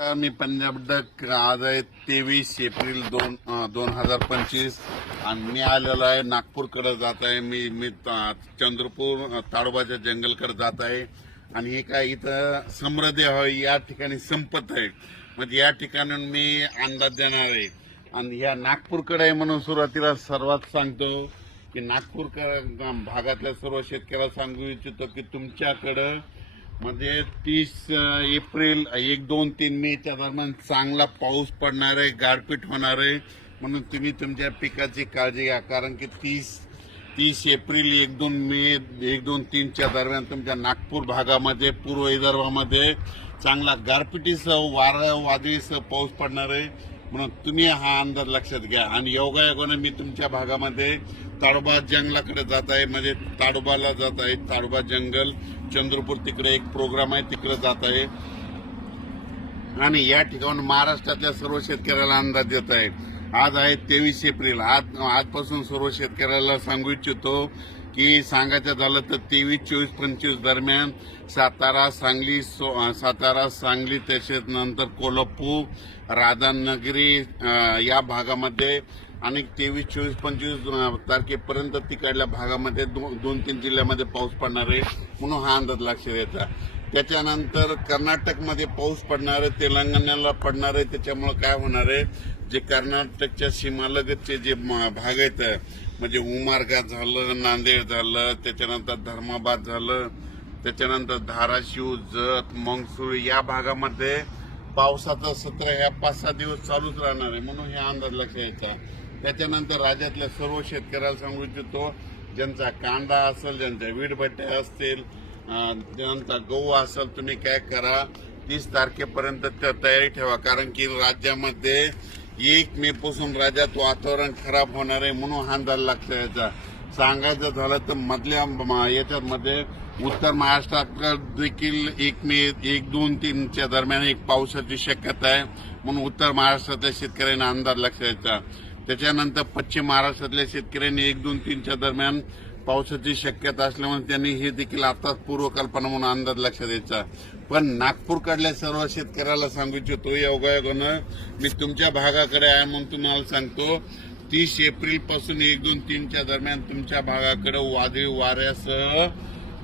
मी Punjab duck आज आहे 23 April 2025 आणि मी आलेलो आहे नागपूरकडे जात आहे. मी चंद्रपूर ताडोबाच्या जंगलकडे जात आहे आणि हे काय इथं समृद्धी हवी या ठिकाणी संपत आहे. म्हणजे या ठिकाणी मी अंदाज देणार आहे आणि ह्या नागपूरकडे आहे म्हणून सुरुवातीला सर्वात सांगतो की नागपूर भागातल्या सर्व शेतकऱ्याला सांगू इच्छितो की तुमच्याकडं म्हणजे 30 एप्रिल 1, 2, 3 मेच्या दरम्यान चांगला पाऊस पडणार आहे, गारपीट होणार आहे. म्हणून तुम्ही तुमच्या पिकाची काळजी घ्या. कारण की 30 एप्रिल 1, 2 मे 1, 2, 3च्या दरम्यान तुमच्या नागपूर भागामध्ये पूर्व विदर्भामध्ये चांगला गारपिटीसह वादळीसह पाऊस पडणार आहे. म्हणून तुम्ही हा अंदाज लक्षात घ्या. आणि योगायोगाने मी तुमच्या भागामध्ये ताडोबा जंगलाकडे जात आहे. म्हणजे ताडोबाला जात आहे. ताडोबा जंगल चंद्रपूर तिकडे एक प्रोग्राम आहे, तिकडे जात आहे आणि या ठिकाणी महाराष्ट्रातल्या सर्व शेतकऱ्याला अंदाज देत आहे. आज आहे 23 एप्रिल. आजपासून सर्व शेतकऱ्याला सांगू इच्छितो की सांगायचं झालं तर 23, 24, 25 दरम्यान सातारा, सांगली तसेच नंतर कोल्हापूर, राधानगरी या भागामध्ये आणि 23, 24, 25 तारखेपर्यंत तिकडल्या भागामध्ये 2-3 जिल्ह्यामध्ये पाऊस पडणार आहे. म्हणून हा अंदाज लक्षात द्यायचा. त्याच्यानंतर कर्नाटकमध्ये पाऊस पडणार आहे, तेलंगणाला पडणार आहे. त्याच्यामुळे काय होणार आहे, जे कर्नाटकच्या सीमालगतचे जे भाग आहेत म्हणजे उमरगा झालं, नांदेड झालं, त्याच्यानंतर धर्माबाद झालं, त्याच्यानंतर धाराशिव, जत, मंगसूळ या भागामध्ये पावसाचं सत्र ह्या 5-6 दिवस चालूच राहणार आहे. म्हणून हे अंदाज लक्षात घ्यायचा. त्याच्यानंतर राज्यातल्या सर्व शेतकऱ्याला सांगू इच्छितो, ज्यांचा कांदा असेल, ज्यांच्या वीटभट्ट्या असतील, ज्यांचा गहू असेल, तुम्ही काय करा 30 तारखेपर्यंत तयारी ठेवा. कारण की राज्यामध्ये 1 मे पासून राज्यात वातावरण खराब होणार आहे. म्हणून हा अंदाज लक्षात घ्यायचा. सांगायचं झालं तर मधल्या याच्यामध्ये उत्तर महाराष्ट्रात देखील 1 मे 1, 2, 3च्या दरम्यान एक पावसाची शक्यता आहे. म्हणून उत्तर महाराष्ट्रातल्या शेतकऱ्यांना अंदाज लक्षात घ्यायचा. त्याच्यानंतर पश्चिम महाराष्ट्रातल्या शेतकऱ्यांनी 1, 2, 3च्या दरम्यान पावसाची शक्यता असल्यामुळे त्यांनी हे देखील आताच पूर्वकल्पना म्हणून अंदाज लक्षात द्यायचा. पण नागपूरकडल्या सर्व शेतकऱ्याला सांगू इच्छितो, योगायोगानं मी तुमच्या भागाकडे आहे म्हणून तुम्हाला सांगतो 30 एप्रिल पासून 1, 2, 3च्या दरम्यान तुमच्या भागाकडे वादळी वाऱ्यासह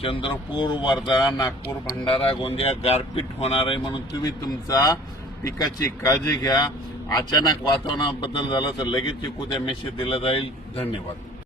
चंद्रपूर, वर्धा, नागपूर, भंडारा, गोंदिया गारपीट होणार आहे. म्हणून तुम्ही तुमचा पिकाची काळजी घ्या. अचानक वातावरणात बदल झाला तर लगेच उद्या मेसेज दिला जाईल. धन्यवाद.